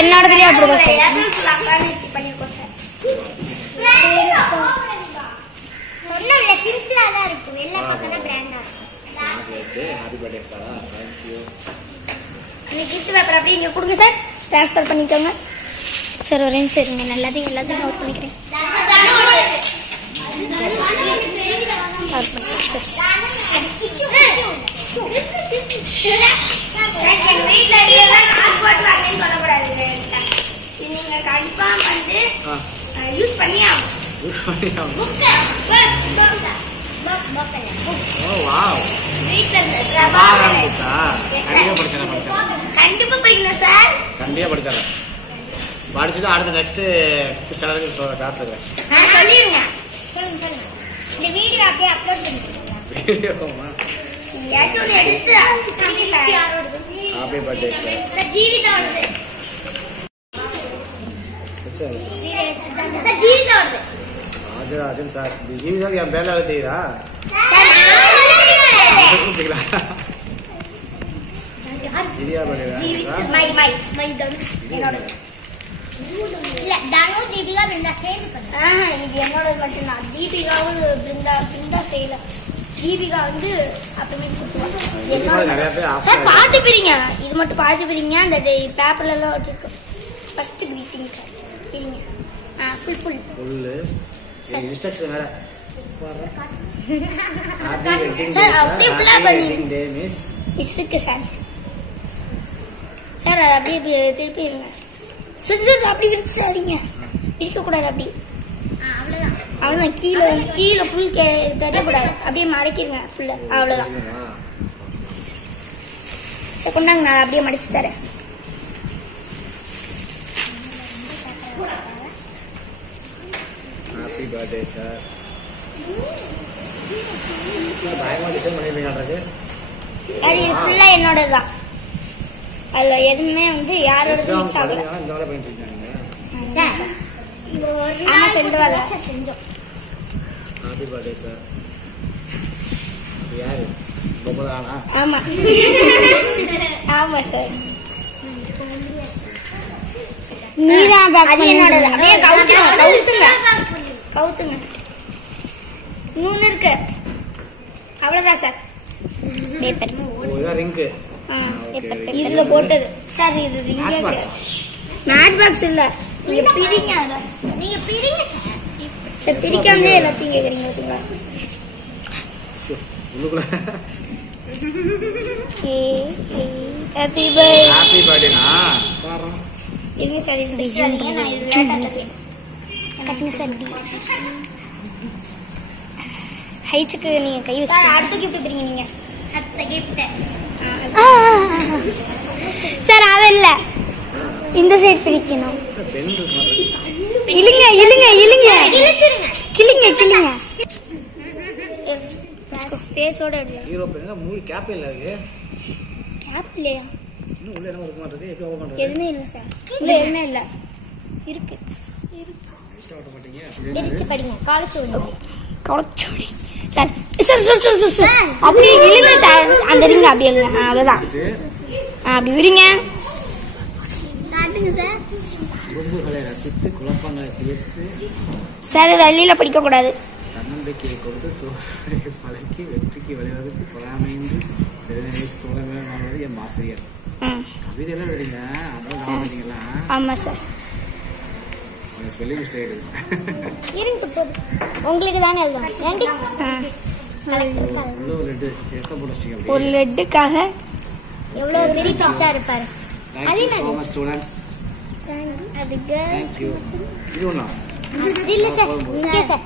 என்னோடதுலயே அப்படிதான் சார். சொன்னல சிம்பிளா தான் இருக்கு. வெள்ள பக்கத்துல பிராண்டா இருக்கு. Happy birthday sir. Thank you. இந்த gift பேப்பர் அப்படியே இங்க கொடுங்க சார். ட்ரான்ஸ்ஃபர் பண்ணிக்கோங்க. சார் ஒரு நிமிஷம் இருங்க. எல்லாத்தையும் நோட் பண்ணிக்கிறேன். வீட்ல எல்லாம் கார்ட்போர்ட் வாங்கன்னு சொல்லக்கூடாது. நீங்க கன்ஃபார்ம் வந்து யூஸ் பண்ணியா கண்டிப்பா படிக்கணும் சார். கண்டிப்பா படிச்சாங்க. படிச்சுட்டு அடுத்த நெக்ஸ்ட் கிளாஸ் சொல்லிருங்க. சொல்லுங்க. இந்த வீடியோ அப்படியே அப்லோட் பண்ணிடுங்க. ஏதாச்சும் ஒன்று எடுத்து ஹாப்பி பர்த்டே சார். ஜீவிதா வருது. ஜீவிதா வருது. ராஜராஜன் சார். ஜீவிதா என் பேர்ல எழுதிதா? ஜீவிதா பண்ணுறா. மை என்னோட இல்ல தானோ தீபிகா பிருந்தா சேர்ந்து பண்ணா. இது என்னோட மட்டும் தான். தீபிகாவும் பிருந்தா செய்யல. தீபிகா வந்து அப்பவே கொடுத்துருவாங்க. சார் பாத்து பிரிங்க. இது மட்டும் பாத்து பிரிங்க. அந்த பேப்பர்ல எல்லாம் இருக்கு. First greeting sir. பிரிங்க. ஃபுல் இன்ஸ்ட்ரக்ஷன் வேற. Happy wedding day sir. அப்படியே ஃபுல்லா பண்ணி டே மிஸ்க்கு சார். சார் அப்படியே திருப்பி இருங்க. சார் அப்படி விரிச்சாதீங்க. இருக்கக்கூடாது அப்படி. அவ்வளோதான். கீழே புல் தெரியக்கூடாது. அப்படியே மடக்கிடுங்க ஃபுல்லா. அவ்வளோதான் சார். கொண்டாங்க. நான் அப்படியே மடிச்சு தரேன். Happy birthday sir. சார் இது ஃபுல்லா என்னோடதான். அதுல எதுவுமே வந்து யாரோட மிக்ஸ் ஆகல. ஆமா செஞ்சோம். Happy birthday sir. யாரு பொம்மதானா? ஆமா ஆமா சார். நீதான் அது என்னோடது. அப்படியே கவுத்துங்க. நூன் இருக்கு. அவ்வளவுதான் சார். Paper ring. இதுல போட்டது சார். இது மேட்ச் பாக்ஸ் இல்ல. நீங்க பிரிங்க. நீங்க பிரிங்க சார். பிரிக்காமலே எல்லாத்தையும் கேக்குறீங்க. ஹாப்பி பர்த்டேனா இருங்க சார். கட்டுங்க சார். ஹைச்சுக்கு நீங்க கை வச்சு அடுத்த கிஃப்ட் பிரிங்க. நீங்க அடுத்த கிஃப்ட் சார். அவல்ல இந்த சைடு பிரிக்கணும். இழுங்க பேஸோட ஹீரோ பெங்க மூணு கேப் இல்ல. இருக்கு கேப் இல்லையா? இன்னும் உள்ள என்ன இருக்க மாட்டேங்குது. எப்படி ஓபன் பண்றது? எதுமே இல்ல சார். உள்ள எதுமே இல்ல. இருக்கு ஓட்ட மாட்டீங்க. எரிச்சு படிங்க. காலச்சோடி சார். அப்படியே இழுங்க சார். அந்த ரிங் அப்படியே இல்ல. அவ்வளவுதான். அப்படி விரிங்க. சார் வெளியில படிக்க கூடாது. தன்னம்பிக்கையை கொடுத்து பழக்கி வெற்றிக்கு வழிவகுத்து பொறாமையின்றி என் ஆசிரியர். கவிதையெல்லாம் எழுதுங்க. ஆமா சார். உங்களுக்கு தானே ஒரு லெட்டுக்காக எவ்வளவு பெரிய பிச்சா இருப்பாரு. அதுக்கு இல்ல சார்.